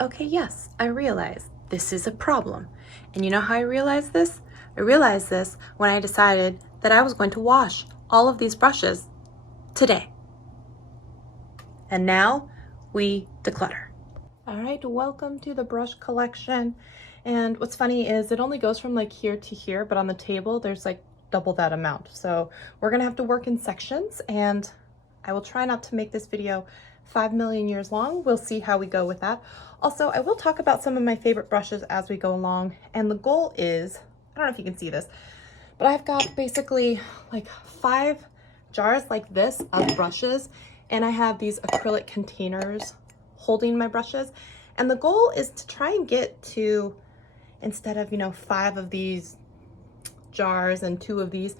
Okay, yes, I realize this is a problem. And you know how I realized this? I realized this when I decided that I was going to wash all of these brushes today. And now we declutter. All right, welcome to the brush collection. And what's funny is it only goes from like here to here, but on the table there's like double that amount. So we're gonna have to work in sections, and I will try not to make this video 5 million years long. We'll see how we go with that. Also, I will talk about some of my favorite brushes as we go along. And the goal is, I don't know if you can see this, but I've got basically like 5 jars like this of brushes. And I have these acrylic containers holding my brushes. And the goal is to try and get to, instead of, 5 of these jars and 2 of these,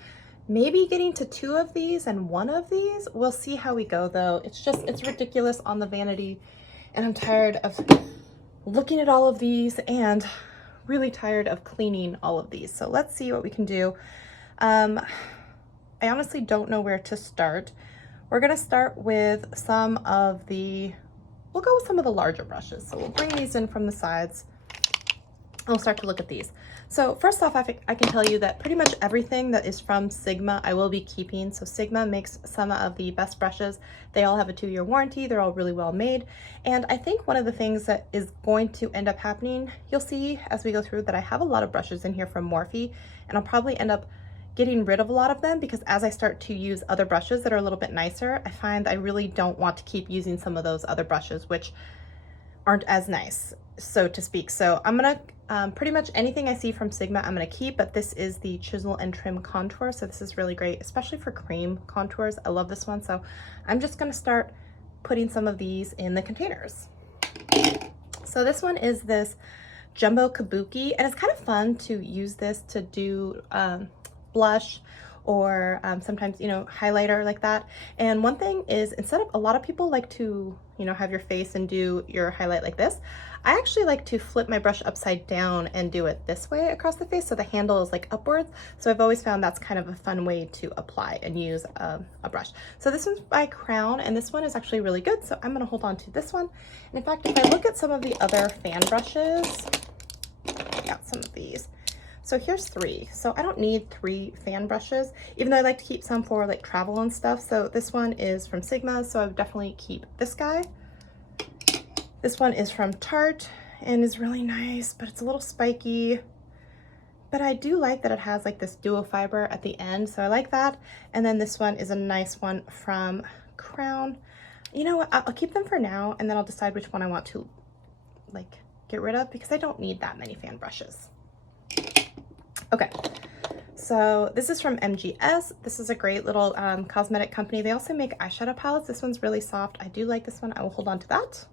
maybe getting to 2 of these and 1 of these. We'll see how we go though. It's ridiculous on the vanity, and I'm tired of looking at all of these and really tired of cleaning all of these. So let's see what we can do. I honestly don't know where to start. We're gonna start with we'll go with some of the larger brushes. So we'll bring these in from the sides. We'll start to look at these. So first off, I can tell you that pretty much everything that is from Sigma I will be keeping. So Sigma makes some of the best brushes. They all have a 2-year warranty. They're all really well made. And I think one of the things that is going to end up happening, you'll see as we go through, that I have a lot of brushes in here from Morphe, and I'll probably end up getting rid of a lot of them, because as I start to use other brushes that are a little bit nicer, I find I really don't want to keep using some of those other brushes which aren't as nice, so to speak. So I'm gonna pretty much anything I see from Sigma I'm gonna keep, but this is the Chisel and Trim Contour, so this is really great, especially for cream contours. I love this one. So I'm just gonna start putting some of these in the containers. So this one is this Jumbo Kabuki, and it's kind of fun to use this to do blush or sometimes, highlighter like that. And one thing is, instead of, a lot of people like to, have your face and do your highlight like this. I actually like to flip my brush upside down and do it this way across the face, so the handle is like upwards. So I've always found that's kind of a fun way to apply and use a brush. So this one's by Crown, and this one is actually really good. So I'm gonna hold on to this one. And in fact, if I look at some of the other fan brushes, I got some of these. So here's 3. So I don't need 3 fan brushes, even though I like to keep some for like travel and stuff. So this one is from Sigma, so I would definitely keep this guy. This one is from Tarte and is really nice, but it's a little spiky. But I do like that it has like this duo fiber at the end, so I like that. And then this one is a nice one from Crown. You know what, I'll keep them for now, and then I'll decide which one I want to like get rid of, because I don't need that many fan brushes. Okay, so this is from MGS. This is a great little cosmetic company. They also make eyeshadow palettes. This one's really soft. I do like this one. I will hold on to that.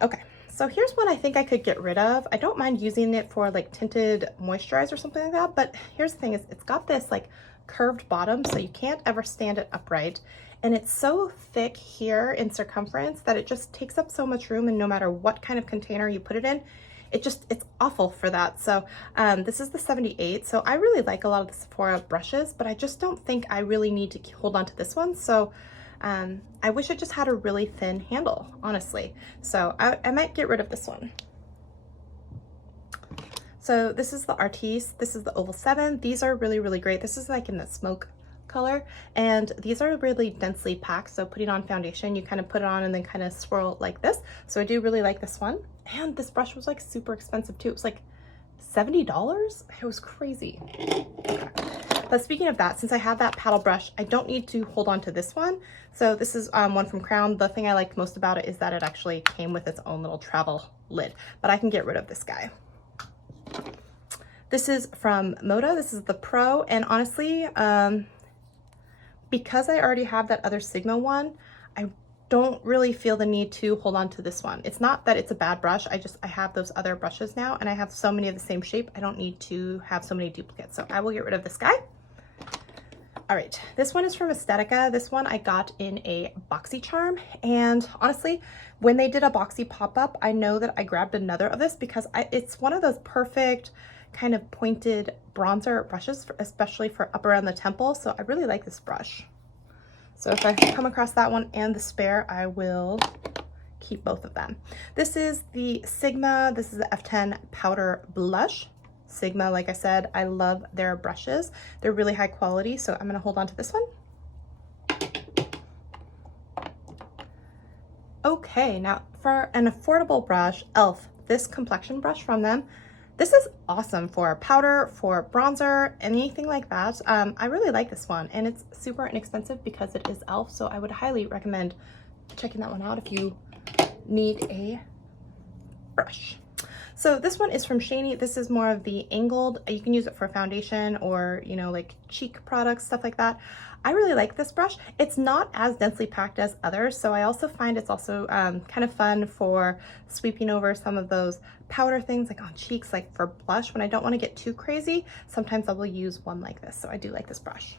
Okay, so here's one I think I could get rid of. I don't mind using it for like tinted moisturizer or something like that, but here's the thing is, it's got this like curved bottom, so you can't ever stand it upright. And it's so thick here in circumference that it just takes up so much room, and no matter what kind of container you put it in, it's awful for that. So this is the 78. So I really like a lot of the Sephora brushes, but I just don't think I really need to hold on to this one. So I wish it just had a really thin handle, honestly. So I might get rid of this one. So this is the Artiste. This is the Oval 7. These are really, really great. This is like in the smoke color, and these are really densely packed, so putting on foundation, you kind of put it on and then kind of swirl it like this. So I do really like this one. And this brush was like super expensive too. It was like $70. It was crazy. Okay. But speaking of that, since I have that paddle brush, I don't need to hold on to this one. So this is one from Crown. The thing I liked most about it is that it actually came with its own little travel lid, but I can get rid of this guy. This is from Moda. This is the Pro, and honestly, because I already have that other Sigma one, I don't really feel the need to hold on to this one. It's not that it's a bad brush, I have those other brushes now, and I have so many of the same shape, I don't need to have so many duplicates. So I will get rid of this guy. All right, this one is from Estetica. This one I got in a BoxyCharm, and honestly, when they did a Boxy pop-up, I know that I grabbed another of this because it's one of those perfect kind of pointed bronzer brushes, especially for up around the temple. So I really like this brush. So if I come across that one and the spare, I will keep both of them. This is the Sigma, this is the F10 Powder Blush. Sigma, like I said, I love their brushes. They're really high quality, so I'm gonna hold on to this one. Okay, now for an affordable brush, e.l.f., this complexion brush from them. This is awesome for powder, for bronzer, anything like that. I really like this one, and it's super inexpensive because it is e.l.f., so I would highly recommend checking that one out if you need a brush. So this one is from Shelly. This is more of the angled. You can use it for foundation or, you know, like cheek products, stuff like that. I really like this brush. It's not as densely packed as others, so I also find it's also kind of fun for sweeping over some of those powder things like on cheeks, like for blush. When I don't want to get too crazy, sometimes I will use one like this, so I do like this brush.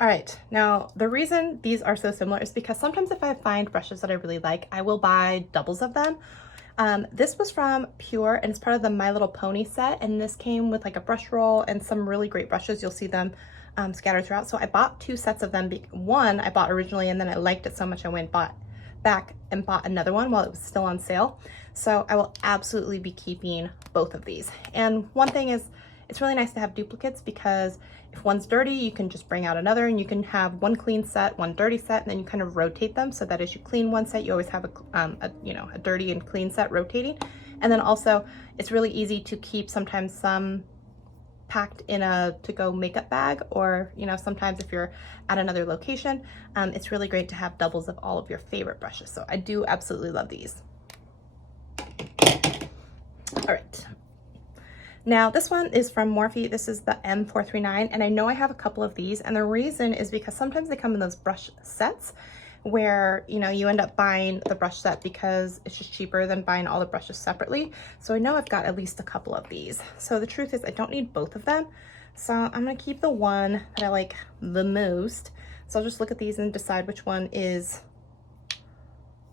All right, now the reason these are so similar is because sometimes if I find brushes that I really like, I will buy doubles of them. This was from Pure, and it's part of the My Little Pony set, and this came with like a brush roll and some really great brushes. You'll see them scattered throughout. So I bought 2 sets of them. One I bought originally, and then I liked it so much I went back and bought another one while it was still on sale. So I will absolutely be keeping both of these. And one thing is, it's really nice to have duplicates, because if one's dirty, you can just bring out another, and you can have one clean set, one dirty set, and then you kind of rotate them so that as you clean one set, you always have a dirty and clean set rotating. And then also, it's really easy to keep sometimes some packed in a to-go makeup bag, or, you know, sometimes if you're at another location, it's really great to have doubles of all of your favorite brushes. So I do absolutely love these. All right. Now this one is from Morphe. This is the M439, and I know I have a couple of these, and the reason is because sometimes they come in those brush sets where, you know, you end up buying the brush set because it's just cheaper than buying all the brushes separately. So I know I've got at least a couple of these. So the truth is I don't need both of them. So I'm gonna keep the one that I like the most. So I'll just look at these and decide which one is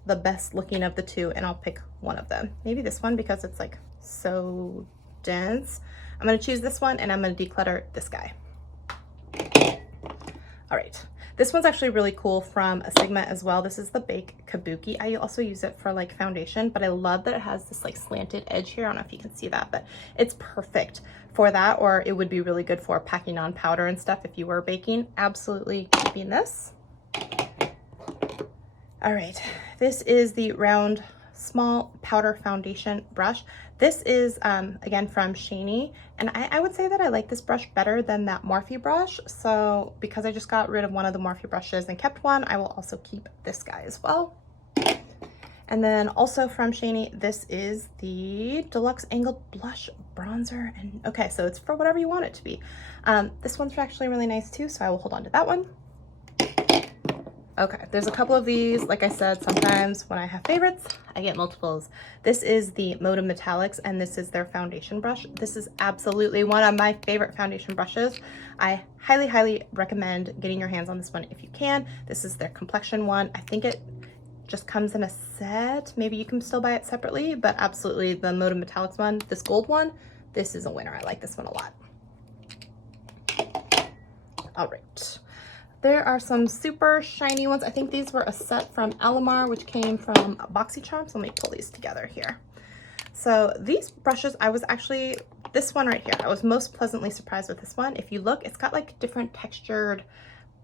the best looking of the two, and I'll pick one of them. Maybe this one, because it's like so dense. I'm gonna choose this one, and I'm gonna declutter this guy. All right. This one's actually really cool, from a Sigma as well. This is the Bake Kabuki. I also use it for like foundation, but I love that it has this like slanted edge here. I don't know if you can see that, but it's perfect for that, or it would be really good for packing on powder and stuff if you were baking. Absolutely keeping this. All right, this is the round small powder foundation brush. This is again from Shelly, and I would say that I like this brush better than that Morphe brush. So because I just got rid of one of the Morphe brushes and kept one, I will also keep this guy as well. And then also from Shelly, this is the Deluxe Angled Blush Bronzer. And okay, so it's for whatever you want it to be. This one's actually really nice too, so I will hold on to that one. Okay, there's a couple of these. Like I said, sometimes when I have favorites, I get multiples. This is the Moda Metallics, and this is their foundation brush. This is absolutely one of my favorite foundation brushes. I highly, highly recommend getting your hands on this one if you can. This is their complexion one. I think it just comes in a set. Maybe you can still buy it separately, but absolutely the Moda Metallics one, this gold one, this is a winner. I like this one a lot. All right. There are some super shiny ones. I think these were a set from Alamar, which came from BoxyCharm. So let me pull these together here. So these brushes, I was actually, this one right here, I was most pleasantly surprised with this one. If you look, it's got like different textured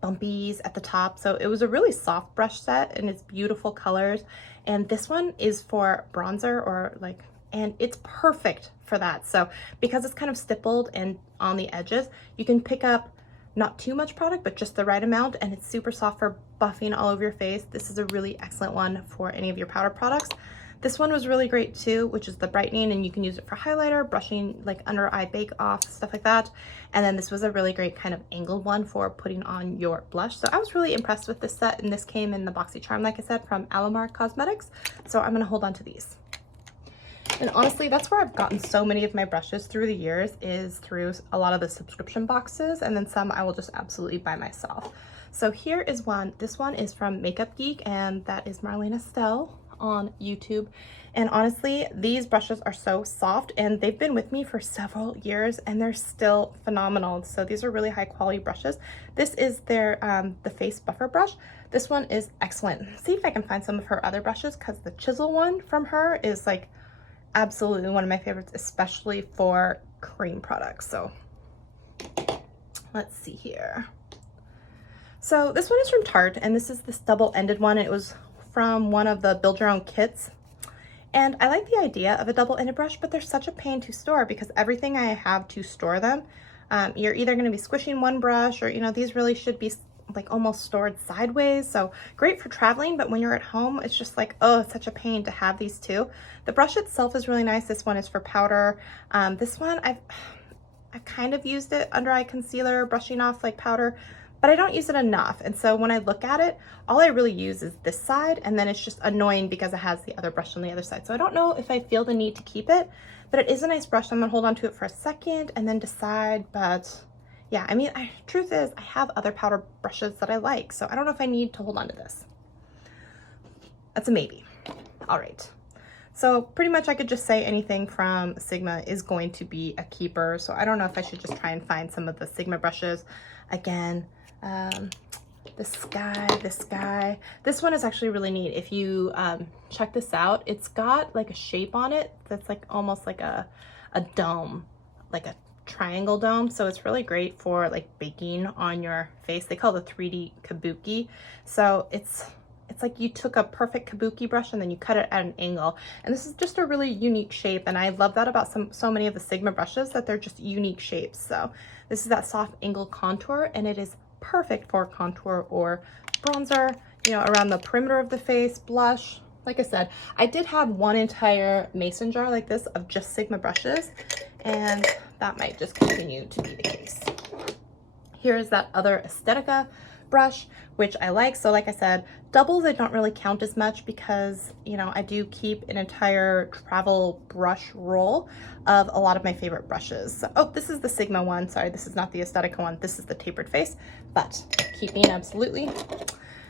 bumpies at the top. So it was a really soft brush set, and it's beautiful colors. And this one is for bronzer, or like, and it's perfect for that. So because it's kind of stippled and on the edges, you can pick up not too much product, but just the right amount, and it's super soft for buffing all over your face. This is a really excellent one for any of your powder products. This one was really great too, which is the brightening, and you can use it for highlighter, brushing like under eye bake off, stuff like that. And then this was a really great kind of angled one for putting on your blush. So I was really impressed with this set, and this came in the BoxyCharm, like I said, from Alamar Cosmetics. So I'm gonna hold on to these. And honestly, that's where I've gotten so many of my brushes through the years, is through a lot of the subscription boxes, and then some I will just absolutely buy myself. So here is one. This one is from Makeup Geek, and that is Marlene Estelle on YouTube. And honestly, these brushes are so soft, and they've been with me for several years, and they're still phenomenal. So these are really high quality brushes. This is their the face buffer brush. This one is excellent. See if I can find some of her other brushes, because the chisel one from her is like absolutely one of my favorites, especially for cream products. So let's see here. So this one is from Tarte, and this is this double-ended one. It was from one of the build your own kits. And I like the idea of a double-ended brush, but they're such a pain to store because everything I have to store them, you're either going to be squishing one brush, or, you know, these really should be like almost stored sideways. So great for traveling, but when you're at home, it's just like, oh, it's such a pain to have these two. The brush itself is really nice. This one is for powder. This one, I've kind of used it under eye concealer, brushing off like powder, but I don't use it enough. And so when I look at it, all I really use is this side, and then it's just annoying because it has the other brush on the other side. So I don't know if I feel the need to keep it, but it is a nice brush. I'm gonna hold on to it for a second and then decide. But yeah, I mean, truth is I have other powder brushes that I like, so I don't know if I need to hold on to this. That's a maybe. All right. So pretty much I could just say anything from Sigma is going to be a keeper. So I don't know if I should just try and find some of the Sigma brushes. Again, this guy. This one is actually really neat. If you check this out, it's got like a shape on it that's like almost like a dome, like a triangle dome. So it's really great for like baking on your face. They call it the 3D Kabuki. So it's like you took a perfect Kabuki brush and then you cut it at an angle. And this is just a really unique shape. And I love that about so many of the Sigma brushes, that they're just unique shapes. So this is that soft angle contour, and it is perfect for contour or bronzer, you know, around the perimeter of the face, blush. Like I said, I did have one entire mason jar like this of just Sigma brushes, and that might just continue to be the case. Here's that other Aesthetica brush, which I like. So like I said, doubles, they don't really count as much because, you know, I do keep an entire travel brush roll of a lot of my favorite brushes. So, oh, this is the Sigma one. Sorry, this is not the Aesthetica one. This is the Tapered Face, but keeping absolutely.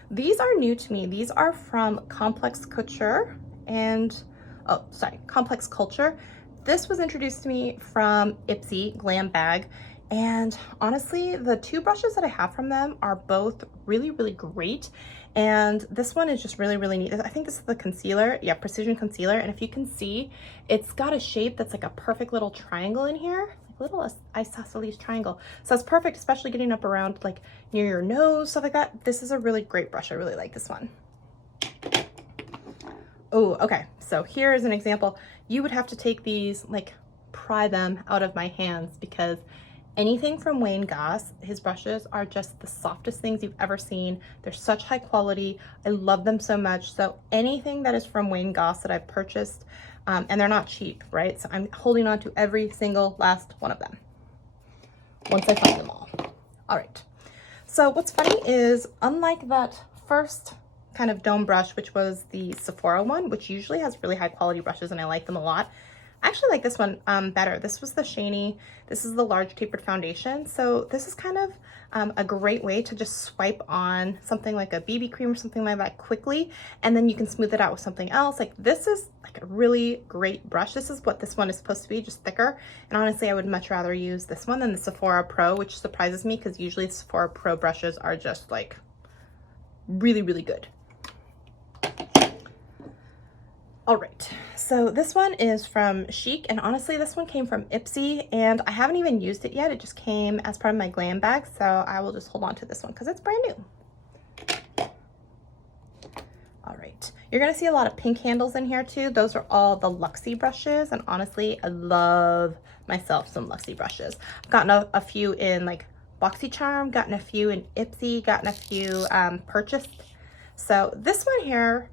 These are new to me. These are from Complex Couture and, oh, sorry, Complex Culture. This was introduced to me from Ipsy Glam Bag. And honestly, the two brushes that I have from them are both really, really great. And this one is just really, really neat. I think this is the concealer. Yeah, Precision Concealer. And if you can see, it's got a shape that's like a perfect little triangle in here. Like little isosceles triangle. So it's perfect, especially getting up around like near your nose, stuff like that. This is a really great brush. I really like this one. Oh, okay. So here is an example. You would have to take these, like pry them out of my hands, because anything from Wayne Goss, his brushes are just the softest things you've ever seen. They're such high quality. I love them so much. So anything that is from Wayne Goss that I've purchased, and they're not cheap, right? So I'm holding on to every single last one of them once I find them all. All right. So what's funny is, unlike that first kind of dome brush, which was the Sephora one, which usually has really high quality brushes and I like them a lot, I actually like this one better. This was the Shany. This is the large tapered foundation. So this is kind of a great way to just swipe on something like a BB cream or something like that quickly, and then you can smooth it out with something else. Like, this is like a really great brush. This is what this one is supposed to be, just thicker. And honestly, I would much rather use this one than the Sephora Pro, which surprises me because usually Sephora Pro brushes are just like really, really good. All right, so this one is from Geek, and honestly, this one came from Ipsy, and I haven't even used it yet. It just came as part of my glam bag, so I will just hold on to this one because it's brand new. All right, you're gonna see a lot of pink handles in here too. Those are all the Luxe brushes, and honestly, I love myself some Luxe brushes. I've gotten a few in like BoxyCharm, gotten a few in Ipsy, gotten a few purchased. So this one here,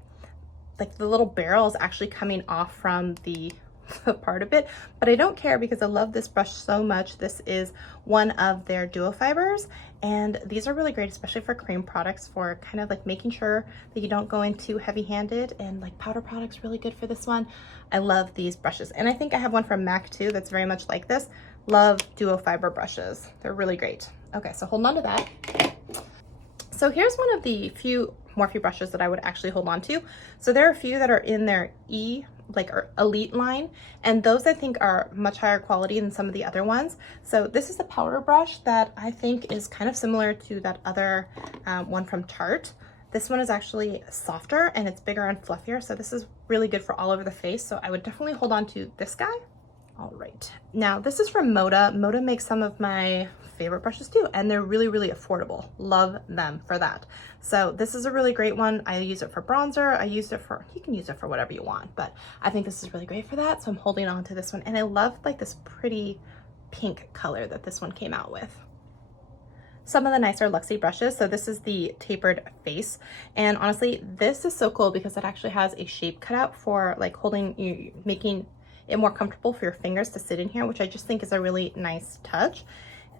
like the little barrel is actually coming off from the part of it, but I don't care because I love this brush so much. This is one of their duo fibers, and these are really great, especially for cream products, for kind of like making sure that you don't go in too heavy-handed, and like powder products really good for this one. I love these brushes, and I think I have one from MAC too that's very much like this. Love duo fiber brushes. They're really great. Okay, so holding on to that. So here's one of the few Morphe brushes that I would actually hold on to. So there are a few that are in their elite line, and those I think are much higher quality than some of the other ones. So this is the powder brush that I think is kind of similar to that other one from Tarte. This one is actually softer and it's bigger and fluffier, so this is really good for all over the face, so I would definitely hold on to this guy. All right, now this is from Moda. Moda makes some of my favorite brushes too, and they're really, really affordable. Love them for that. So this is a really great one. I use it for bronzer. I use it for, you can use it for whatever you want, but I think this is really great for that. So I'm holding on to this one, and I love like this pretty pink color that this one came out with. Some of the nicer Luxe brushes. So this is the Tapered Base, and honestly, this is so cool because it actually has a shape cutout for like holding, making it more comfortable for your fingers to sit in here, which I just think is a really nice touch.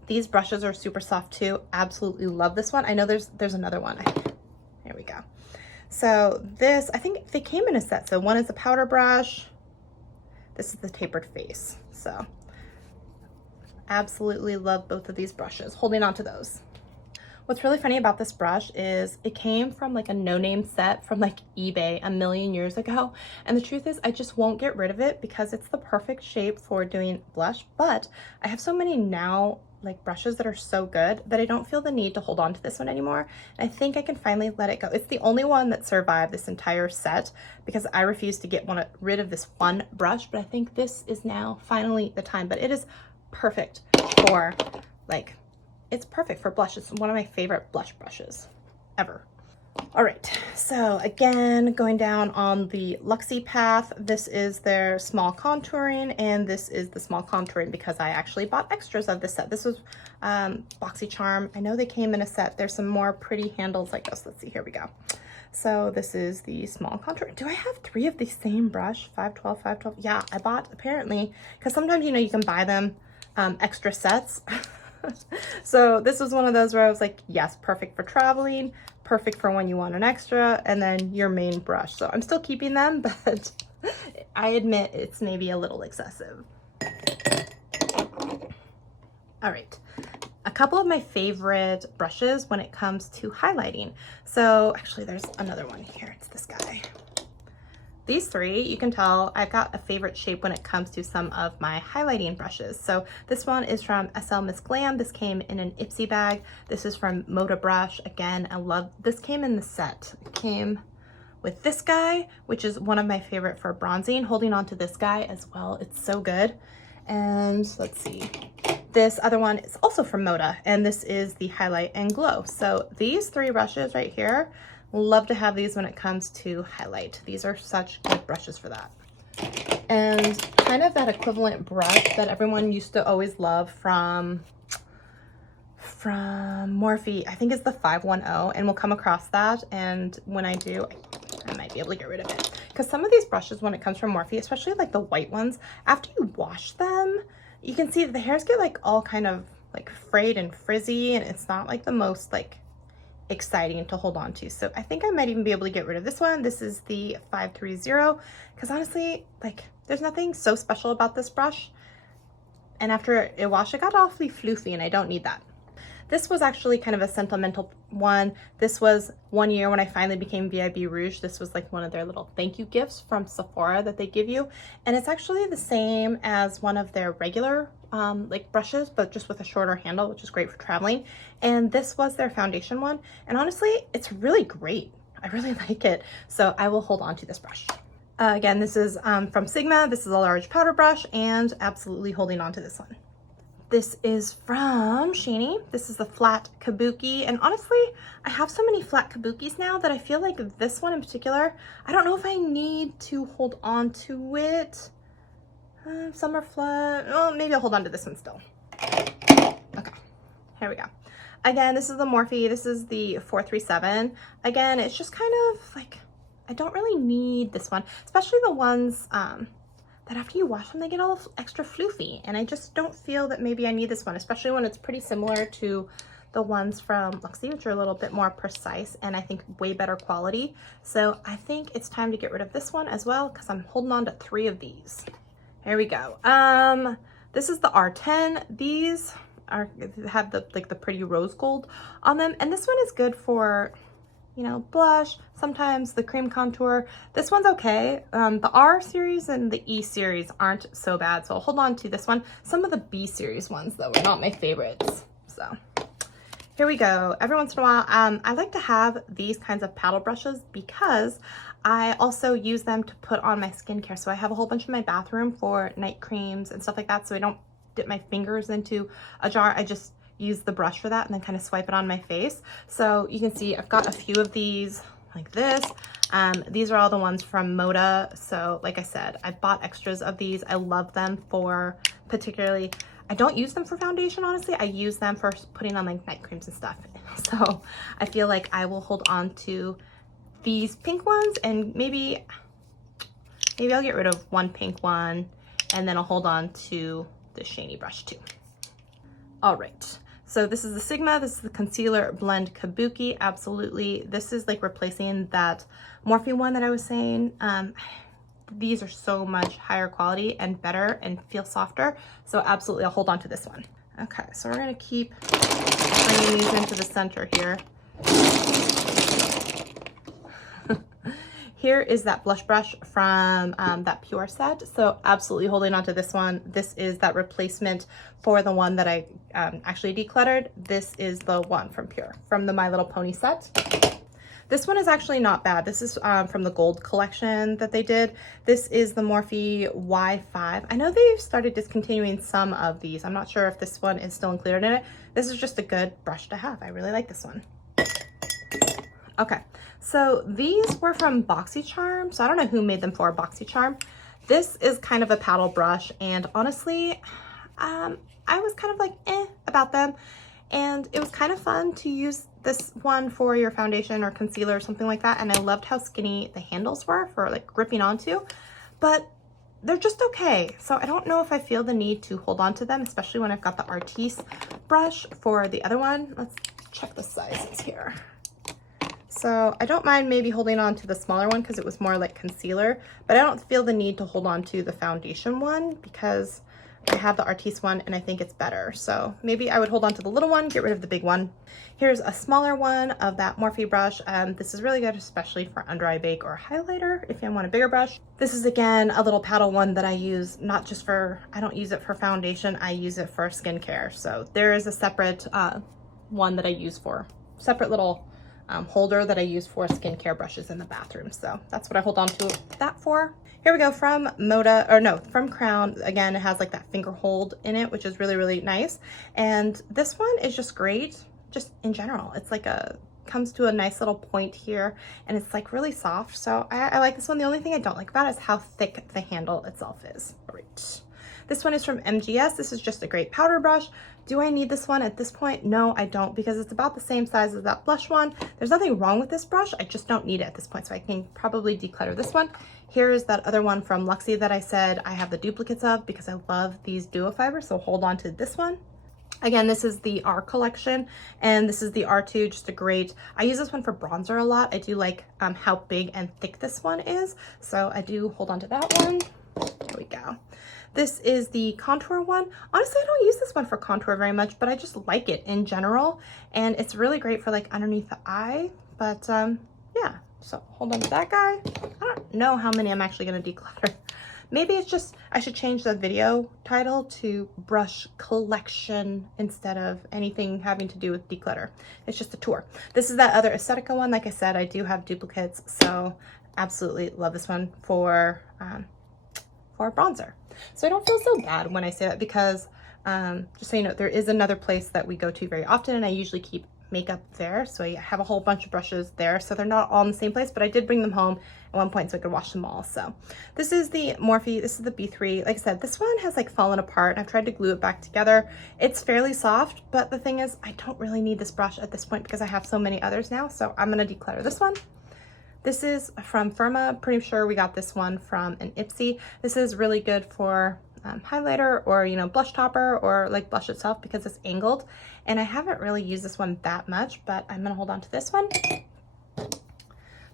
These brushes are super soft too. Absolutely love this one. I know there's another one. Here we go. So this, I think they came in a set. So one is a powder brush. This is the Tapered Face. So absolutely love both of these brushes. Holding on to those. What's really funny about this brush is it came from like a no-name set from like eBay a million years ago. And the truth is I just won't get rid of it because it's the perfect shape for doing blush. But I have so many now like brushes that are so good that I don't feel the need to hold on to this one anymore. And I think I can finally let it go. It's the only one that survived this entire set because I refuse to get rid of this one brush. But I think this is now finally the time. But it is perfect for like, it's perfect for blush. It's one of my favorite blush brushes ever. All right, so again, going down on the Luxe path, this is their small contouring, and this is the small contouring because I actually bought extras of this set. This was BoxyCharm. I know they came in a set. There's some more pretty handles like this. Let's see, here we go. So this is the small contour. Do I have 3 of the same brush? 512, 512. Yeah, I bought apparently, because sometimes, you know, you can buy them extra sets. So this was one of those where I was like, yes, perfect for traveling, perfect for when you want an extra, and then your main brush. So I'm still keeping them, but I admit it's maybe a little excessive. All right, a couple of my favorite brushes when it comes to highlighting. So actually there's another one here, it's this guy. These 3, you can tell I've got a favorite shape when it comes to some of my highlighting brushes. So this one is from SL Miss Glam. This came in an Ipsy bag. This is from Moda Brush. Again, I love, this came in the set. It came with this guy, which is one of my favorite for bronzing. Holding on to this guy as well. It's so good. And let's see. This other one is also from Moda, and this is the Highlight and Glow. So these 3 brushes right here, love to have these when it comes to highlight. These are such good brushes for that. And kind of that equivalent brush that everyone used to always love from Morphe, I think is the 510, and we'll come across that. And when I do, I might be able to get rid of it. Because some of these brushes, when it comes from Morphe, especially like the white ones, after you wash them, you can see that the hairs get like all kind of like frayed and frizzy, and it's not like the most like exciting to hold on to. So I think I might even be able to get rid of this one. This is the 530, because honestly, like there's nothing so special about this brush, and after it washed, it got awfully floofy, and I don't need that. This was actually kind of a sentimental one. This was one year when I finally became VIB Rouge. This was like one of their little thank you gifts from Sephora that they give you, and it's actually the same as one of their regular like brushes, but just with a shorter handle, which is great for traveling. And this was their foundation one, and honestly, it's really great. I really like it, so I will hold on to this brush. Again, this is from Sigma. This is a large powder brush, and absolutely holding on to this one. This is from Shani. This is the flat Kabuki, and honestly, I have so many flat Kabukis now that I feel like this one in particular, I don't know if I need to hold on to it. Some are flat. Oh, maybe I'll hold on to this one still. Okay, here we go. Again, this is the Morphe. This is the 437. Again, it's just kind of like, I don't really need this one, especially the ones that after you wash them, they get all extra floofy. And I just don't feel that maybe I need this one, especially when it's pretty similar to the ones from Luxe, which are a little bit more precise and I think way better quality. So I think it's time to get rid of this one as well, because I'm holding on to 3 of these. Here we go. This is the R10. These have the like the pretty rose gold on them, and this one is good for, you know, blush, sometimes the cream contour. This one's okay. The R series and the E series aren't so bad, so I'll hold on to this one. Some of the B series ones though are not my favorites. So Here we go. Every once in a while, I like to have these kinds of paddle brushes because I also use them to put on my skincare. So I have a whole bunch in my bathroom for night creams and stuff like that. So I don't dip my fingers into a jar. I just use the brush for that and then kind of swipe it on my face. So you can see I've got a few of these like this. These are all the ones from Moda. So like I said, I bought extras of these. I love them for particularly, I don't use them for foundation, honestly. I use them for putting on like night creams and stuff. So I feel like I will hold on to these pink ones and maybe I'll get rid of one pink one and then I'll hold on to the shiny brush too. All right. So this is the Sigma, this is the Concealer Blend Kabuki, absolutely. This is like replacing that Morphe one that I was saying. These are so much higher quality and better and feel softer. So absolutely, I'll hold on to this one. Okay, so we're gonna keep bringing these into the center here. Here is that blush brush from that Pure set. So absolutely holding on to this one. This is that replacement for the one that I actually decluttered. This is the one from Pure, from the My Little Pony set. This one is actually not bad. This is from the gold collection that they did. This is the Morphe Y5. I know they've started discontinuing some of these. I'm not sure if this one is still included in it. This is just a good brush to have. I really like this one. Okay, so these were from BoxyCharm. So I don't know who made them for BoxyCharm. This is kind of a paddle brush, and honestly, I was kind of like about them. And it was kind of fun to use this one for your foundation or concealer or something like that. And I loved how skinny the handles were for like gripping onto, but they're just okay. So I don't know if I feel the need to hold on to them, especially when I've got the Artiste brush for the other one. Let's check the sizes here. So I don't mind maybe holding on to the smaller one because it was more like concealer, but I don't feel the need to hold on to the foundation one because I have the Artiste one and I think it's better. So maybe I would hold on to the little one, get rid of the big one. Here's a smaller one of that Morphe brush. This is really good, especially for under eye bake or highlighter if you want a bigger brush. This is again a little paddle one that I use not just for, I don't use it for foundation, I use it for skincare. So there is a separate one that I use for, separate little holder that I use for skincare brushes in the bathroom. So that's what I hold on to that for. Here we go from Moda, or no, from Crown. Again, it has like that finger hold in it, which is really, really nice. And this one is just great, just in general. It's like comes to a nice little point here and it's like really soft. So I like this one. The only thing I don't like about it is how thick the handle itself is. All right. This one is from MGS. This is just a great powder brush. Do I need this one at this point? No, I don't, because it's about the same size as that blush one. There's nothing wrong with this brush. I just don't need it at this point, so I can probably declutter this one. Here is that other one from Luxe that I said I have the duplicates of because I love these duo fibers, so hold on to this one. Again, this is the R collection, and this is the R2, just a great, I use this one for bronzer a lot. I do like how big and thick this one is, so I do hold on to that one. Here we go. This is the contour one. Honestly, I don't use this one for contour very much, but I just like it in general. And it's really great for like underneath the eye. But yeah, so hold on to that guy. I don't know how many I'm actually gonna declutter. Maybe it's just, I should change the video title to Brush Collection instead of anything having to do with declutter. It's just a tour. This is that other Aesthetica one. Like I said, I do have duplicates, so absolutely love this one for bronzer. So I don't feel so bad when I say that because just so you know, there is another place that we go to very often and I usually keep makeup there. So I have a whole bunch of brushes there. So they're not all in the same place, but I did bring them home at one point so I could wash them all. So this is the Morphe, this is the B3. Like I said, this one has like fallen apart. I've tried to glue it back together. It's fairly soft, but the thing is I don't really need this brush at this point because I have so many others now. So I'm gonna declutter this one. This is from Firma. Pretty sure we got this one from an Ipsy. This is really good for highlighter or, you know, blush topper or like blush itself because it's angled. And I haven't really used this one that much, but I'm gonna hold on to this one.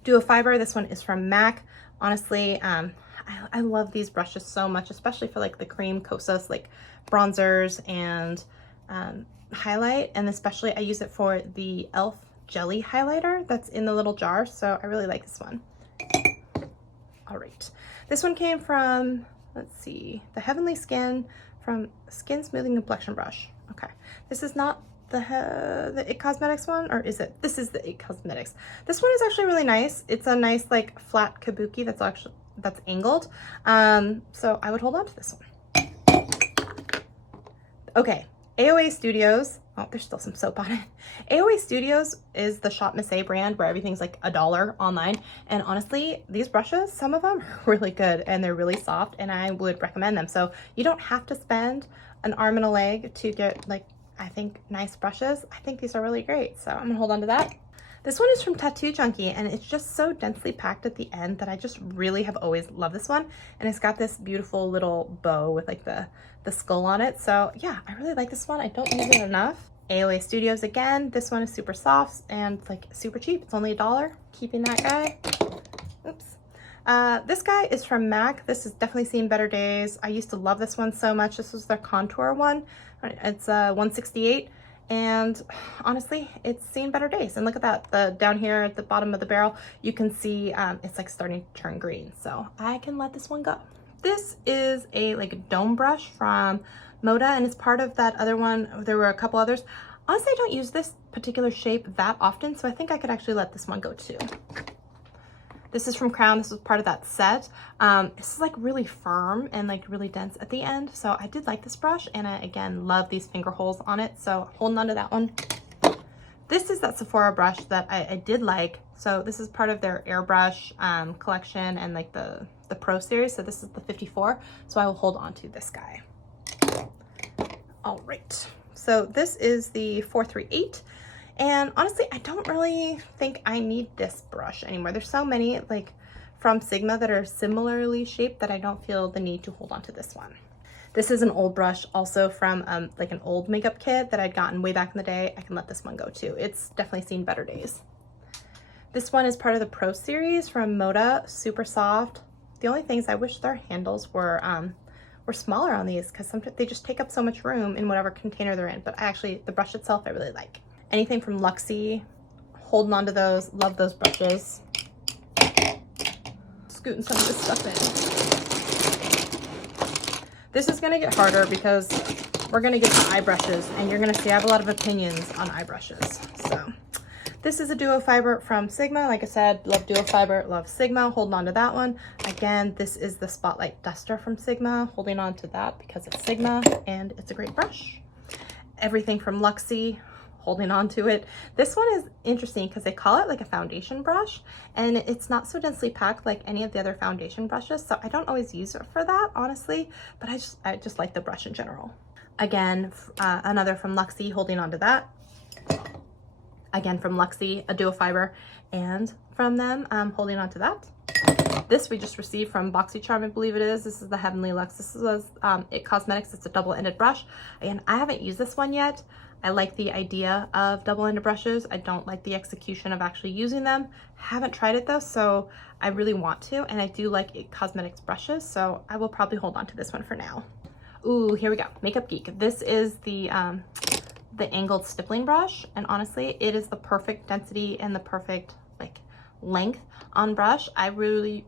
Duo Fiber, this one is from MAC. Honestly, I love these brushes so much, especially for like the cream Kosas, like bronzers and highlight. And especially I use it for the e.l.f. jelly highlighter that's in the little jar, so I really like this one. All right, this one came from, let's see, the Heavenly Skin from Skin Smoothing Complexion Brush. Okay, this is not the It Cosmetics one, or is it? This is the It Cosmetics. This one is actually really nice. It's a nice like flat kabuki that's angled. So I would hold on to this one. Okay, AOA Studios. Oh, there's still some soap on it. AOA Studios is the Shop Miss A brand where everything's like $1 online. And honestly, these brushes, some of them are really good and they're really soft and I would recommend them. So you don't have to spend an arm and a leg to get like, I think, nice brushes. I think these are really great. So I'm gonna hold on to that. This one is from Tattoo Junkie and it's just so densely packed at the end that I just really have always loved this one. And it's got this beautiful little bow with like the skull on it. So yeah, I really like this one. I don't use it enough. AOA Studios again. This one is super soft and like super cheap. It's only $1. Keeping that guy. Oops. This guy is from MAC. This has definitely seen better days. I used to love this one so much. This was their contour one. It's 168 and honestly it's seen better days. And look at that, down here at the bottom of the barrel you can see it's like starting to turn green, so I can let this one go. This is a like dome brush from Moda and it's part of that other one. There were a couple others. Honestly, I don't use this particular shape that often, so I think I could actually let this one go too. This is from Crown. This was part of that set. This is like really firm and like really dense at the end. So I did like this brush and I, again, love these finger holes on it. So holding on to that one. This is that Sephora brush that I did like. So this is part of their Airbrush collection and like the Pro series. So this is the 54. So I will hold on to this guy. All right. So this is the 438. And honestly, I don't really think I need this brush anymore. There's so many like from Sigma that are similarly shaped that I don't feel the need to hold on to this one. This is an old brush also from like an old makeup kit that I'd gotten way back in the day. I can let this one go too. It's definitely seen better days. This one is part of the Pro series from Moda, super soft. The only things I wish their handles were smaller on these because sometimes they just take up so much room in whatever container they're in. But actually the brush itself I really like. Anything from Luxe, holding on to those, love those brushes. Scooting some of this stuff in. This is gonna get harder because we're gonna get to eye brushes and you're gonna see I have a lot of opinions on eye brushes. So this is a duo fiber from Sigma. Like I said, love duo fiber, love Sigma, holding on to that one. Again, this is the Spotlight Duster from Sigma, holding on to that because it's Sigma and it's a great brush. Everything from Luxe, holding on to it. This one is interesting because they call it like a foundation brush and it's not so densely packed like any of the other foundation brushes. So I don't always use it for that, honestly, but I just like the brush in general. Again, another from Luxe, holding on to that. Again, from Luxe, a duo fiber, and from them, holding on to that. This we just received from BoxyCharm, I believe it is. This is the Heavenly Luxe. This was It Cosmetics. It's a double-ended brush. Again, I haven't used this one yet. I like the idea of double-ended brushes. I don't like the execution of actually using them. Haven't tried it though, so I really want to, and I do like It Cosmetics brushes, so I will probably hold on to this one for now. Ooh, here we go. Makeup Geek. This is the angled stippling brush, and honestly it is the perfect density and the perfect like length on brush. I really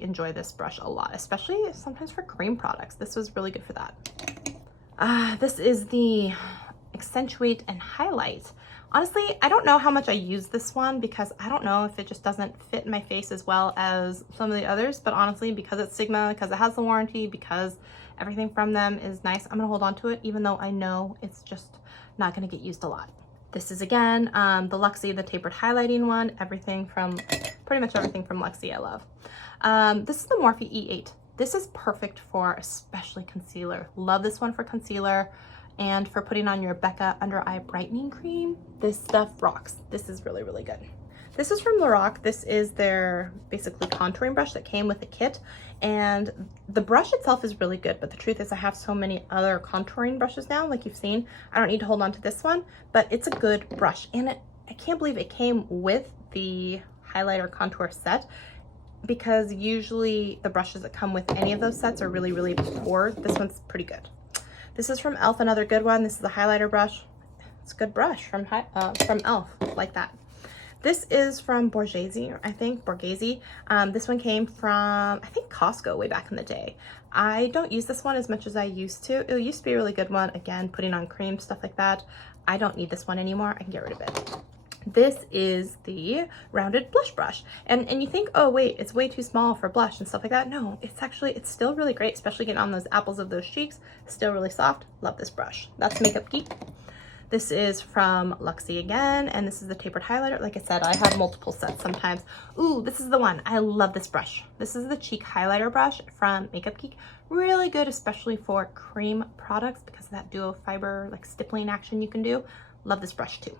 enjoy this brush a lot, especially sometimes for cream products. This was really good for that. This is the Accentuate and Highlight. Honestly, I don't know how much I use this one because I don't know if it just doesn't fit my face as well as some of the others, but honestly, because it's Sigma, because it has the warranty, because everything from them is nice, I'm gonna hold on to it even though I know it's just not going to get used a lot. This is again the Luxe, the tapered highlighting one. Everything from pretty much everything from Luxe I love. This is the Morphe E8. This is perfect for especially concealer. Love this one for concealer and for putting on your Becca under eye brightening cream. This stuff rocks. This is really good. This is from Lorac. This is their basically contouring brush that came with the kit. And the brush itself is really good, but the truth is I have so many other contouring brushes now, like you've seen. I don't need to hold on to this one, but it's a good brush. And I can't believe it came with the highlighter contour set because usually the brushes that come with any of those sets are really poor. This one's pretty good. This is from e.l.f., another good one. This is the highlighter brush. It's a good brush from e.l.f., like that. This is from Borghese, I think, Borghese. This one came from, I think, Costco way back in the day. I don't use this one as much as I used to. It used to be a really good one, again, putting on cream, stuff like that. I don't need this one anymore. I can get rid of it. This is the rounded blush brush. And you think, oh wait, it's way too small for blush and stuff like that. No, it's still really great, especially getting on those apples of those cheeks. Still really soft. Love this brush. That's Makeup Geek. This is from Luxe again, and this is the Tapered Highlighter. Like I said, I have multiple sets sometimes. Ooh, this is the one. I love this brush. This is the Cheek Highlighter brush from Makeup Geek. Really good, especially for cream products because of that duo fiber, like stippling action you can do. Love this brush too.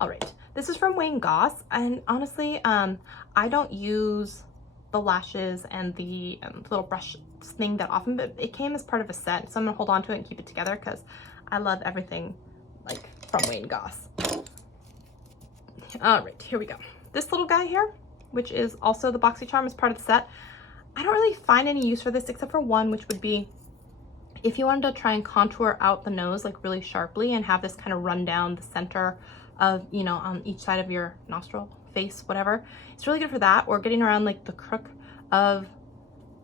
All right, this is from Goss, and honestly, I don't use the lashes and the little brush thing that often, but it came as part of a set, so I'm gonna hold on to it and keep it together because I love everything like from Goss. All right, here we go. This little guy here, which is also the BoxyCharm as part of the set. I don't really find any use for this except for one, which would be if you wanted to try and contour out the nose like really sharply and have this kind of run down the center of, you know, on each side of your nostril, face, whatever. It's really good for that, or getting around like the crook of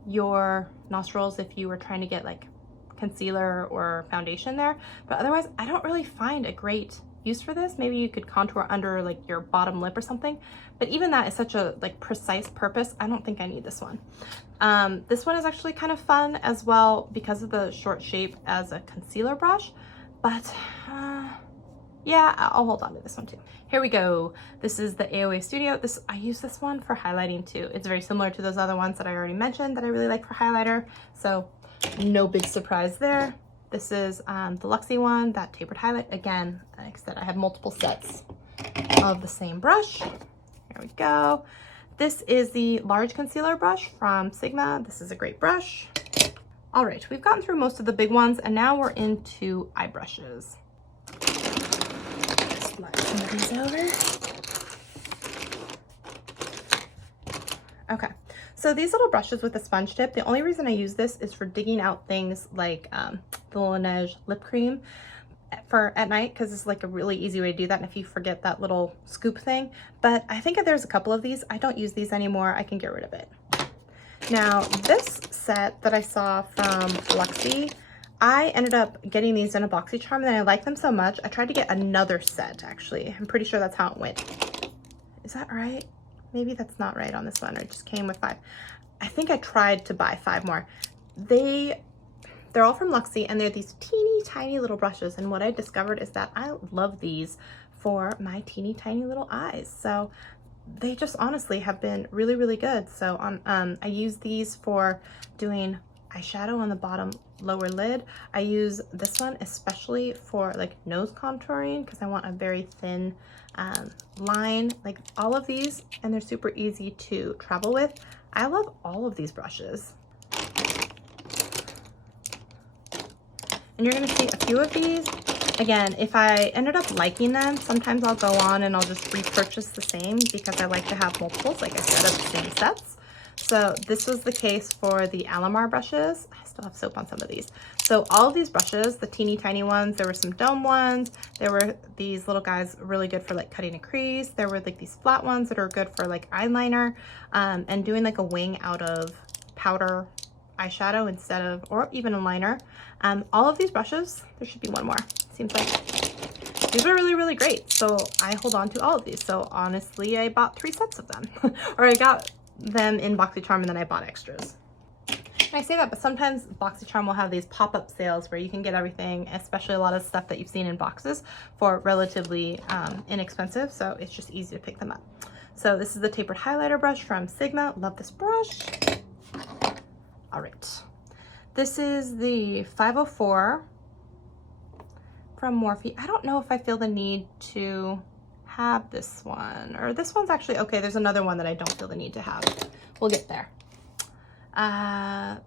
your nostrils if you were trying to get like concealer or foundation there. But otherwise, I don't really find a great use for this. Maybe you could contour under like your bottom lip or something, but even that is such a like precise purpose. I don't think I need this one. This one is actually kind of fun as well because of the short shape as a concealer brush, but yeah, I'll hold on to this one too. Here we go. This is the AOA Studio. I use this one for highlighting too. It's very similar to those other ones that I already mentioned that I really like for highlighter, so no big surprise there. This is the Luxe one, that Tapered Highlight. Again, like I said, I have multiple sets of the same brush. Here we go. This is the large concealer brush from Sigma. This is a great brush. All right, we've gotten through most of the big ones, and now we're into eye brushes. Slide some of these over. Okay. So these little brushes with a sponge tip, the only reason I use this is for digging out things like the Laneige lip cream at night, because it's like a really easy way to do that, and if you forget that little scoop thing. But I think if there's a couple of these, I don't use these anymore. I can get rid of it. Now this set that I saw from Luxe, I ended up getting these in a BoxyCharm, and I like them so much, I tried to get another set actually. I'm pretty sure that's how it went. Is that right? Maybe that's not right on this one. It just came with 5. I think I tried to buy 5 more. They're all from Luxe, and they're these teeny tiny little brushes. And what I discovered is that I love these for my teeny tiny little eyes. So they just honestly have been really, really good. So I use these for doing eyeshadow on the bottom lower lid. I use this one especially for like nose contouring because I want a very thin line, like all of these, and they're super easy to travel with. I love all of these brushes. And you're gonna see a few of these. Again, if I ended up liking them, sometimes I'll go on and I'll just repurchase the same because I like to have multiples, like I said, of the same sets. So this was the case for the Alamar brushes. I still have soap on some of these. So all of these brushes, the teeny tiny ones, there were some dome ones, there were these little guys really good for like cutting a crease, there were like these flat ones that are good for like eyeliner, and doing like a wing out of powder eyeshadow instead of, or even a liner. All of these brushes, there should be one more, seems like. These are really, really great. So I hold on to all of these. So honestly, I bought 3 sets of them, or I got them in BoxyCharm and then I bought extras. I say that, but sometimes BoxyCharm will have these pop-up sales where you can get everything, especially a lot of stuff that you've seen in boxes, for relatively inexpensive. So it's just easy to pick them up. So this is the Tapered Highlighter brush from Sigma. Love this brush. All right. This is the 504 from Morphe. I don't know if I feel the need to have this one, or this one's actually okay. There's another one that I don't feel the need to have. We'll get there.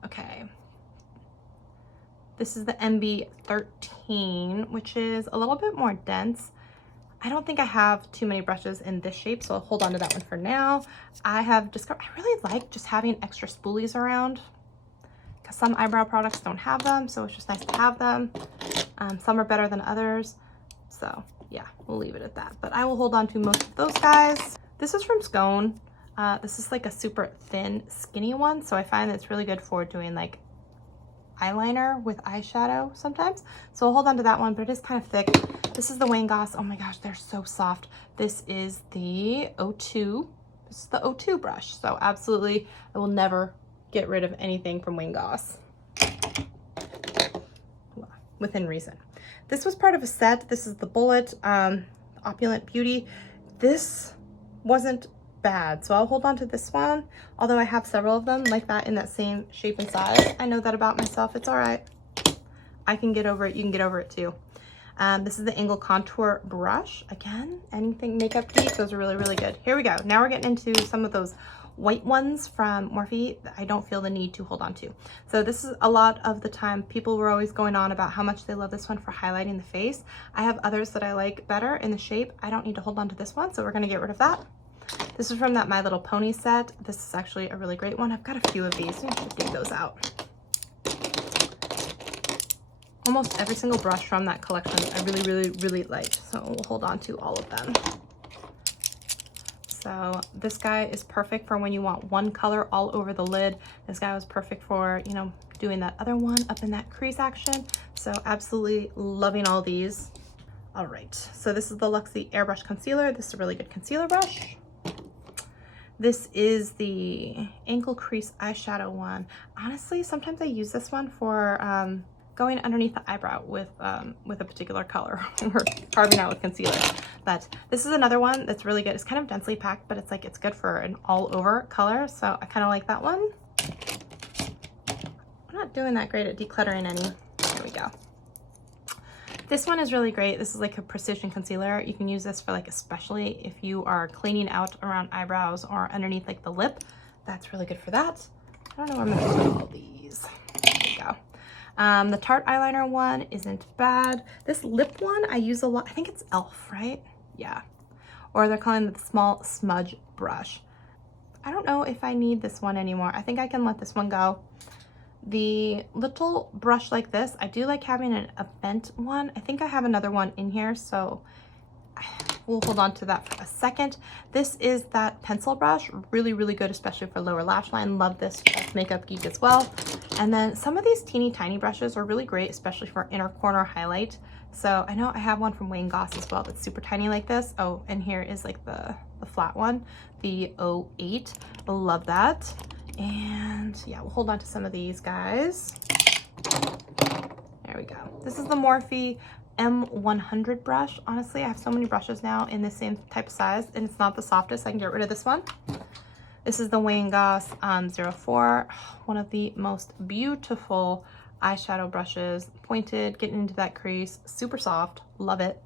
Okay. This is the MB13, which is a little bit more dense. I don't think I have too many brushes in this shape, so I'll hold on to that one for now. I have discovered I really like just having extra spoolies around because some eyebrow products don't have them, so it's just nice to have them. Some are better than others, so yeah, we'll leave it at that. But I will hold on to most of those guys. This is from Scone. This is like a super thin, skinny one, so I find that it's really good for doing like eyeliner with eyeshadow sometimes. So I'll hold on to that one, but it is kind of thick. This is the Wayne Goss. Oh my gosh, they're so soft. This is the 02. This is the 02 brush. So absolutely, I will never get rid of anything from Wayne Goss. Within reason. This was part of a set. This is the Bullet Opulent Beauty. This wasn't bad, so I'll hold on to this one, although I have several of them like that in that same shape and size. I know that about myself. It's all right. I can get over it. You can get over it too. This is the Angle Contour Brush. Again, anything Makeup Geek, those are really, really good. Here we go. Now we're getting into some of those white ones from Morphe that I don't feel the need to hold on to. So this is a lot of the time people were always going on about how much they love this one for highlighting the face. I have others that I like better in the shape. I don't need to hold on to this one, so we're gonna get rid of that. This is from that My Little Pony set. This is actually a really great one. I've got a few of these. I should dig those out. Almost every single brush from that collection I really, really, really liked. So we'll hold on to all of them. So this guy is perfect for when you want one color all over the lid. This guy was perfect for, you know, doing that other one up in that crease action. So absolutely loving all these. All right, so this is the Luxe Airbrush Concealer. This is a really good concealer brush. This is the Ankle Crease Eyeshadow one. Honestly, sometimes I use this one for going underneath the eyebrow with a particular color or carving out with concealer. But this is another one that's really good. It's kind of densely packed, but it's good for an all over color. So I kind of like that one. I'm not doing that great at decluttering any. There we go. This one is really great. This is like a precision concealer. You can use this for like, especially if you are cleaning out around eyebrows or underneath like the lip. That's really good for that. I don't know where I'm gonna put all these. There we go. The Tarte Eyeliner one isn't bad. This lip one I use a lot. I think it's e.l.f., right? Yeah. Or they're calling it the small smudge brush. I don't know if I need this one anymore. I think I can let this one go. The little brush like this, I do like having a bent one. I think I have another one in here, so we'll hold on to that for a second. This is that pencil brush, really, really good, especially for lower lash line. Love this as Makeup Geek as well. And then some of these teeny tiny brushes are really great, especially for inner corner highlight. So I know I have one from Wayne Goss as well that's super tiny like this. Oh, and here is like the flat one, the 08. Love that. And yeah, we'll hold on to some of these guys. There we go. This is the Morphe M100 brush. Honestly, I have so many brushes now in the same type of size, and it's not the softest. I can get rid of this one. This is the Wayne Goss 04. One of the most beautiful eyeshadow brushes. Pointed, getting into that crease. Super soft. Love it.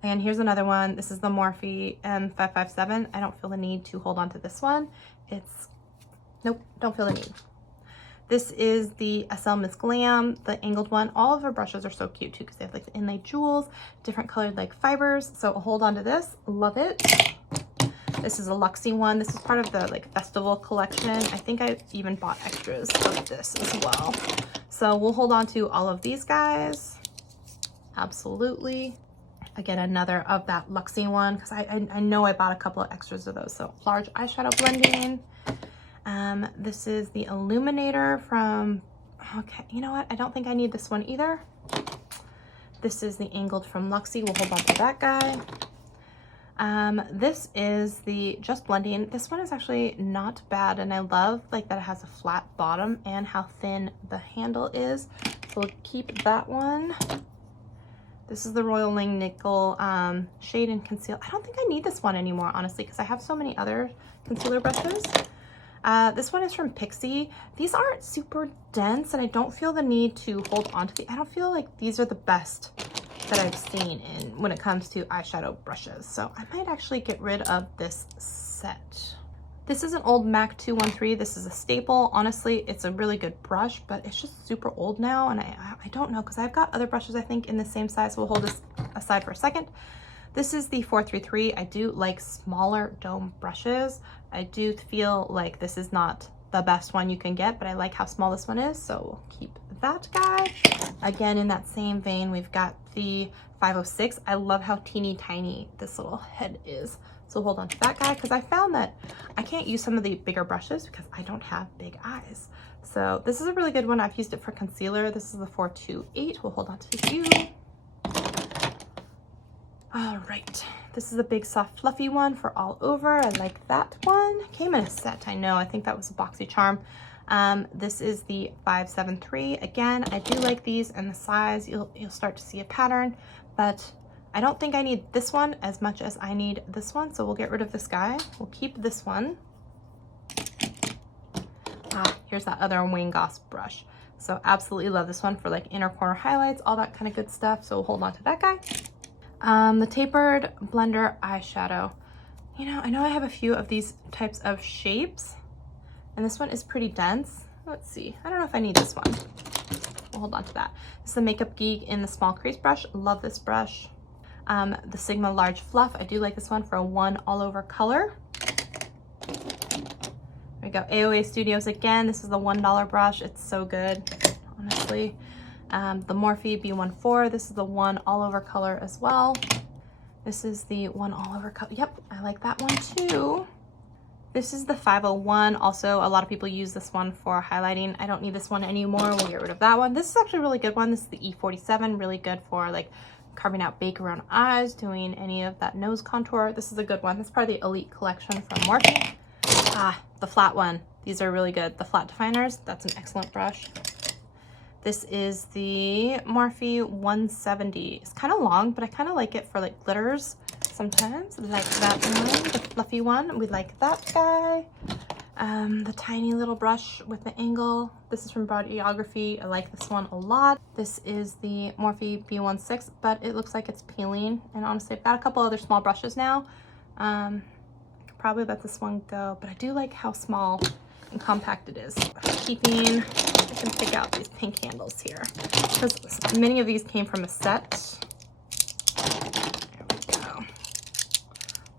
And here's another one. This is the Morphe M557. I don't feel the need to hold on to this one. Nope, don't feel the need. This is the SL Miss Glam, the angled one. All of her brushes are so cute too because they have like the inlaid jewels, different colored like fibers. So I'll hold on to this. Love it. This is a Luxe one. This is part of the like festival collection. I think I even bought extras of this as well. So we'll hold on to all of these guys. Absolutely. Again, another of that Luxe one because I know I bought a couple of extras of those. So large eyeshadow blending. This is the Illuminator from, okay, you know what? I don't think I need this one either. This is the Angled from Luxe. We'll hold on to that guy. This is the Just Blending. This one is actually not bad, and I love like that it has a flat bottom and how thin the handle is. So we'll keep that one. This is the Royal Langnickel Shade and Conceal. I don't think I need this one anymore, honestly, because I have so many other concealer brushes. This one is from Pixi. These aren't super dense, and I don't feel the need to hold on to these. I don't feel like these are the best that I've seen when it comes to eyeshadow brushes. So I might actually get rid of this set. This is an old MAC 213. This is a staple. Honestly, it's a really good brush, but it's just super old now, and I don't know, because I've got other brushes, I think, in the same size. So we'll hold this aside for a second. This is the 433. I do like smaller dome brushes. I do feel like this is not the best one you can get, but I like how small this one is, so we'll keep that guy. Again, in that same vein, we've got the 506. I love how teeny tiny this little head is. So hold on to that guy, because I found that I can't use some of the bigger brushes because I don't have big eyes. So this is a really good one. I've used it for concealer. This is the 428. We'll hold on to you. All right, this is a big soft fluffy one for all over. I like that one. Came in a set, I know. I think that was a boxy charm. This is the 573. Again, I do like these and the size. You'll start to see a pattern, but I don't think I need this one as much as I need this one. So we'll get rid of this guy. We'll keep this one. Here's that other Wayne Goss brush. So absolutely love this one for like inner corner highlights, all that kind of good stuff. So we'll hold on to that guy. The Tapered Blender eyeshadow. You know, I know I have a few of these types of shapes, and this one is pretty dense. Let's see. I don't know if I need this one. We'll hold on to that. This is the Makeup Geek in the small crease brush. Love this brush. The Sigma Large Fluff. I do like this one for a one all over color. There we go. AOA Studios again. This is the $1 brush. It's so good, honestly. The Morphe B14. This is the one all over color as well. This is the one all over color. Yep, I like that one too. This is the 501. Also, a lot of people use this one for highlighting. I don't need this one anymore. We'll get rid of that one. This is actually a really good one. This is the E47. Really good for like carving out bake around eyes, doing any of that nose contour. This is a good one. This is part of the Elite collection from Morphe. The flat one. These are really good. The flat definers. That's an excellent brush. This is the Morphe 170. It's kind of long, but I kind of like it for like glitters sometimes. I like that one, the fluffy one. We like that guy. The tiny little brush with the angle. This is from Bodyography. I like this one a lot. This is the Morphe B16, but it looks like it's peeling. And honestly, I've got a couple other small brushes now. Probably let this one go, but I do like how small and compact it is. Keeping, I can pick out these pink handles here because many of these came from a set. There we go.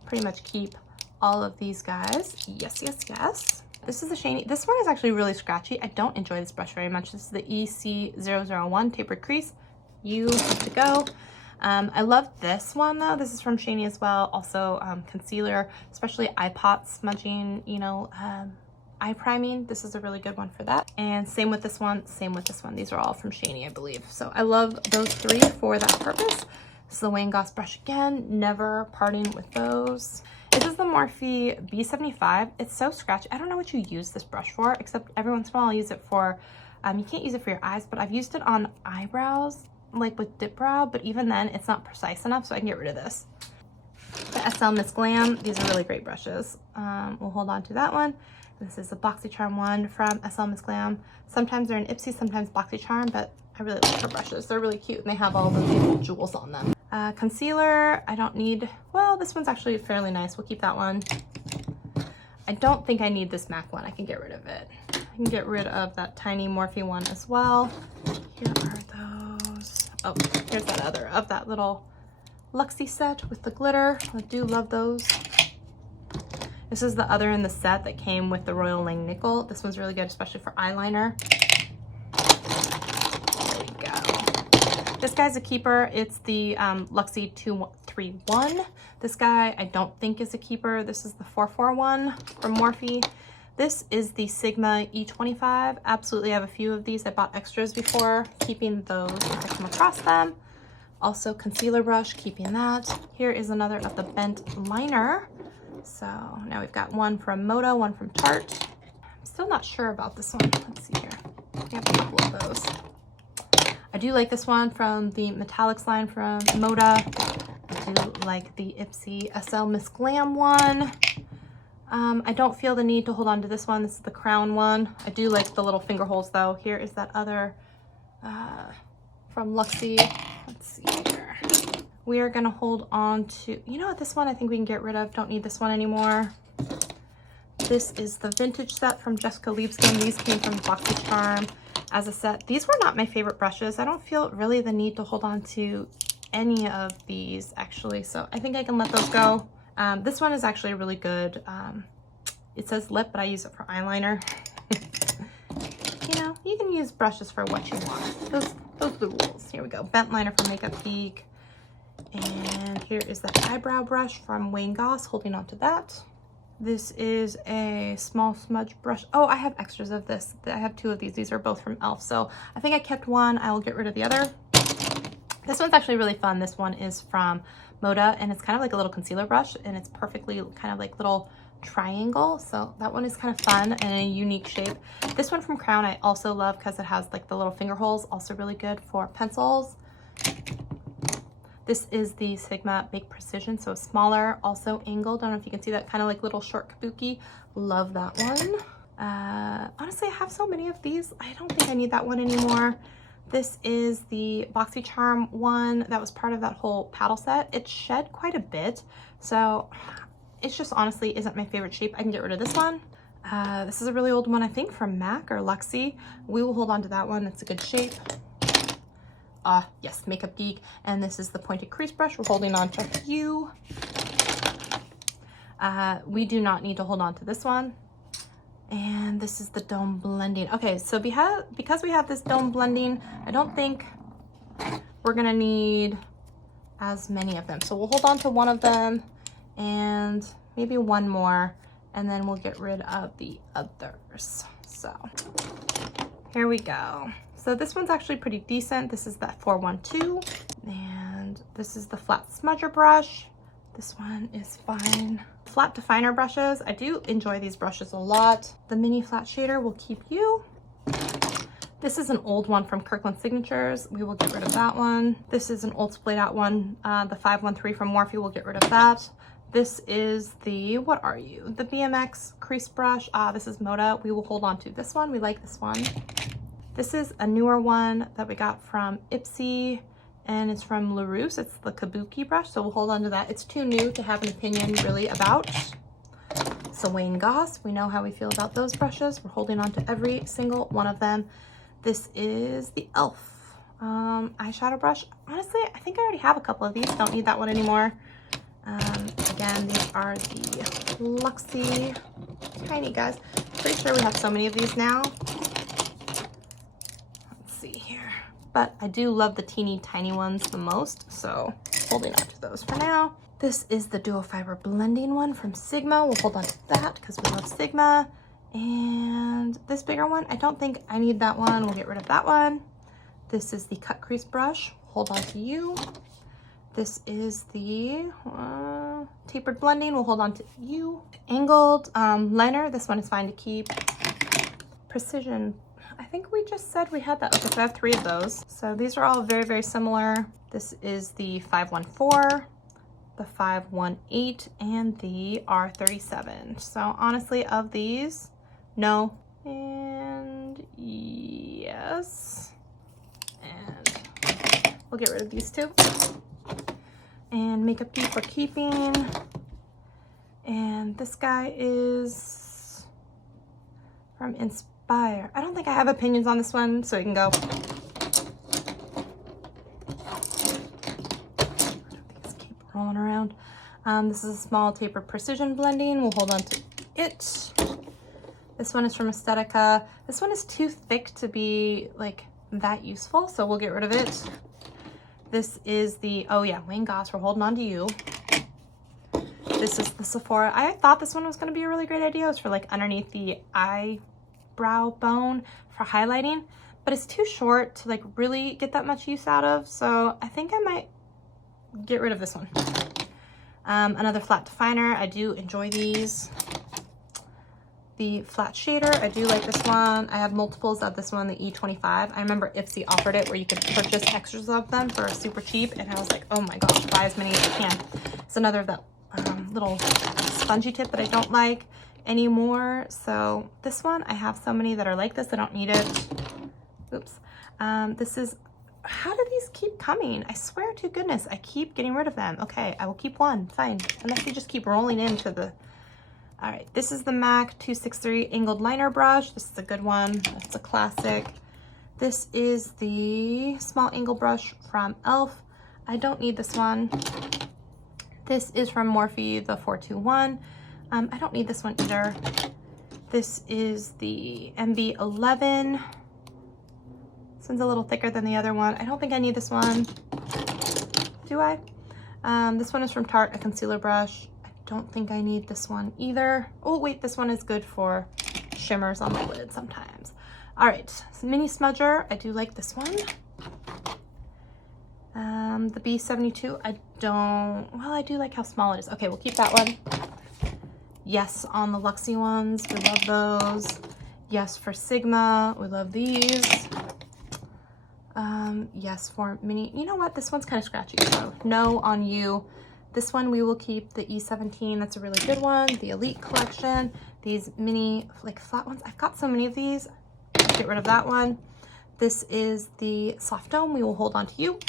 Pretty much keep all of these guys. Yes, yes, yes. This is the shiny. This one is actually really scratchy. I don't enjoy this brush very much. This is the EC001 Tapered Crease. You have to go. I love this one though. This is from Shany as well. Also concealer, especially eye pot smudging, you know, eye priming. This is a really good one for that. And same with this one, same with this one. These are all from Shany, I believe. So I love those three for that purpose. This is the Wayne Goss brush again, never parting with those. This is the Morphe B75. It's so scratchy. I don't know what you use this brush for, except every once in a while I'll use it for, you can't use it for your eyes, but I've used it on eyebrows, like with dip brow, but even then it's not precise enough, so I can get rid of this. The SL Miss Glam, these are really great brushes. We'll hold on to that one. This is the BoxyCharm one from SL Miss Glam. Sometimes they're an Ipsy, sometimes BoxyCharm, but I really like her brushes. They're really cute and they have all the little jewels on them. Concealer, I don't need, well, this one's actually fairly nice. We'll keep that one. I don't think I need this MAC one. I can get rid of it. I can get rid of that tiny Morphe one as well. Here are those. Oh, here's that other of that little Luxe set with the glitter. I do love those. This is the other in the set that came with the Royal Langnickel. This one's really good, especially for eyeliner. There we go. This guy's a keeper. It's the Luxe 231. This guy I don't think is a keeper. This is the 441 from Morphe. This is the Sigma E25. Absolutely have a few of these. I bought extras before, keeping those if I come across them. Also concealer brush, keeping that. Here is another of the bent liner. So now we've got one from Moda, one from Tarte. I'm still not sure about this one. Let's see here. We have a couple of those. I do like this one from the Metallics line from Moda. I do like the Ipsy SL Miss Glam one. I don't feel the need to hold on to this one. This is the Crown one. I do like the little finger holes though. Here is that other from Luxe. Let's see here. We are gonna hold on to, you know what, this one I think we can get rid of. Don't need this one anymore. This is the vintage set from Jessica Liebskin. These came from BoxyCharm as a set. These were not my favorite brushes. I don't feel really the need to hold on to any of these actually, so I think I can let those go. This one is actually really good. It says lip, but I use it for eyeliner. You know, you can use brushes for what you want. Those are the rules. Here we go. Bent liner from Makeup Geek. And here is the eyebrow brush from Goss, holding on to that. This is a small smudge brush. Oh, I have extras of this. I have 2 of these. These are both from e.l.f. So I think I kept one. I will get rid of the other. This one's actually really fun. This one is from Moda, and it's kind of like a little concealer brush, and it's perfectly kind of like little triangle. So that one is kind of fun and a unique shape. This one from Crown I also love because it has like the little finger holes, also really good for pencils. This is the Sigma Bake Precision, so smaller, also angled. I don't know if you can see that, kind of like little short kabuki. Love that one. Honestly, I have so many of these. I don't think I need that one anymore. This is the BoxyCharm one that was part of that whole paddle set. It shed quite a bit, so it's just honestly isn't my favorite shape. I can get rid of this one. This is a really old one, I think from MAC or Luxe. We will hold on to that one. It's a good shape. Yes, Makeup Geek. And this is the pointed crease brush. We're holding on to you. We do not need to hold on to this one. And this is the dome blending. Okay, so because we have this dome blending, I don't think we're gonna need as many of them. So we'll hold on to one of them and maybe one more, and then we'll get rid of the others. So here we go. So this one's actually pretty decent. This is that 412, and this is the flat smudger brush. This one is fine. Flat definer brushes. I do enjoy these brushes a lot. The mini flat shader will keep you. This is an old one from Kirkland Signatures. We will get rid of that one. This is an old splayed out one. The 513 from Morphe, we'll get rid of that. This is the, what are you? The Bmx Crease Brush. This is Moda. We will hold on to this one. We like this one. This is a newer one that we got from Ipsy, and it's from Luxe. It's the Kabuki brush, so we'll hold on to that. It's too new to have an opinion really about. So Goss, we know how we feel about those brushes. We're holding on to every single one of them. This is the e.l.f. eyeshadow brush. Honestly, I think I already have a couple of these. Don't need that one anymore. Again, these are the Luxe tiny guys. Pretty sure we have so many of these now. Let's see here. But I do love the teeny tiny ones the most, so holding on to those for now. This is the duo fiber blending one from Sigma. We'll hold on to that because we love Sigma. And this bigger one, I don't think I need that one. We'll get rid of that one. This is the cut crease brush. Hold on to you. This is the tapered blending. We'll hold on to you. Angled liner. This one is fine to keep. Precision. I think we just said we had that. Okay, so I have 3 of those. So these are all very, very similar. This is the 514, the 518, and the R37. So honestly, of these, no, and yes, and we'll get rid of these 2. And Makeup Geek for keeping. And this guy is from Inspire. I don't think I have opinions on this one, so it can go. I don't think it's keep rolling around. This is a small tapered precision blending. We'll hold on to it. This one is from Aesthetica. This one is too thick to be like that useful, so we'll get rid of it. This is the, oh yeah, Goss, we're holding on to you. This is the Sephora. I thought this one was gonna be a really great idea. It was for like underneath the eyebrow bone for highlighting, but it's too short to like really get that much use out of. So I think I might get rid of this one. Another flat definer. I do enjoy these. The flat shader, I do like this one. I have multiples of this one, the E25. I remember Ipsy offered it where you could purchase extras of them for super cheap, and I was like, oh my gosh, buy as many as you can. It's another of that little spongy tip that I don't like anymore. So this one, I have so many that are like this, I don't need it. Oops. This is, how do these keep coming? I swear to goodness, I keep getting rid of them. Okay, I will keep one, fine. Unless you just keep rolling into the, all right, this is the MAC 263 angled liner brush. This is a good one. It's a classic. This is the small angle brush from e.l.f. I don't need this one. This is from Morphe, the 421. I don't need this one either. This is the MB11. This one's a little thicker than the other one. I don't think I need this one. Do I? This one is from Tarte, a concealer brush. I don't think I need this one either. Oh wait, this one is good for shimmers on the lid sometimes. All right, mini smudger. I do like this one. The B72, I do like how small it is. Okay, we'll keep that one. Yes, on the Luxe ones, we love those. Yes, for Sigma, we love these. Yes, for mini, you know what? This one's kind of scratchy, so no on you. This one we will keep, the E17, that's a really good one. The Elite collection, these mini, like flat ones. I've got so many of these. Get rid of that one. This is the soft dome, we will hold on to you.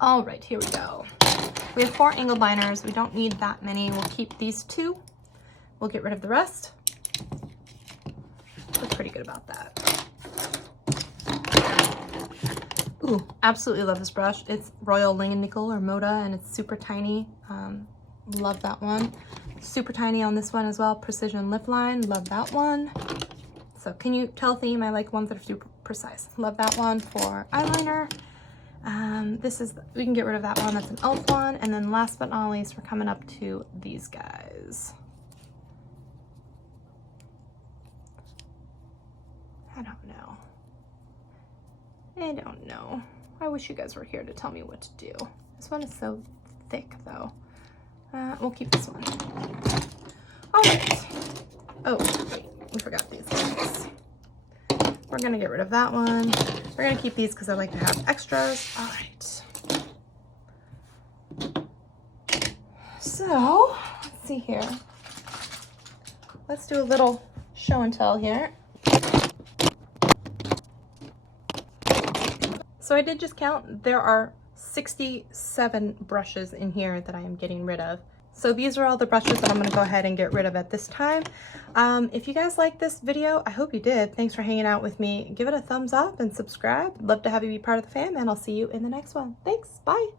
All right, here we go. We have 4 angled liners. We don't need that many. We'll keep these 2. We'll get rid of the rest. Feel pretty good about that. Ooh, absolutely love this brush. It's Royal Langnickel or Moda, and it's super tiny. Love that one. Super tiny on this one as well. Precision lip line. Love that one. So can you tell theme? I like ones that are super precise. Love that one for eyeliner. We can get rid of that one. That's an e.l.f. one. And then last but not least, we're coming up to these guys. I don't know. I wish you guys were here to tell me what to do. This one is so thick though. We'll keep this one. All right. Oh, wait, we forgot these guys. We're gonna get rid of that one. We're gonna keep these because I like to have extras. All right. So, let's see here. Let's do a little show and tell here. So I did just count. There are 67 brushes in here that I am getting rid of. So these are all the brushes that I'm going to go ahead and get rid of at this time. If you guys liked this video, I hope you did. Thanks for hanging out with me. Give it a thumbs up and subscribe. Love to have you be part of the fam, and I'll see you in the next one. Thanks. Bye.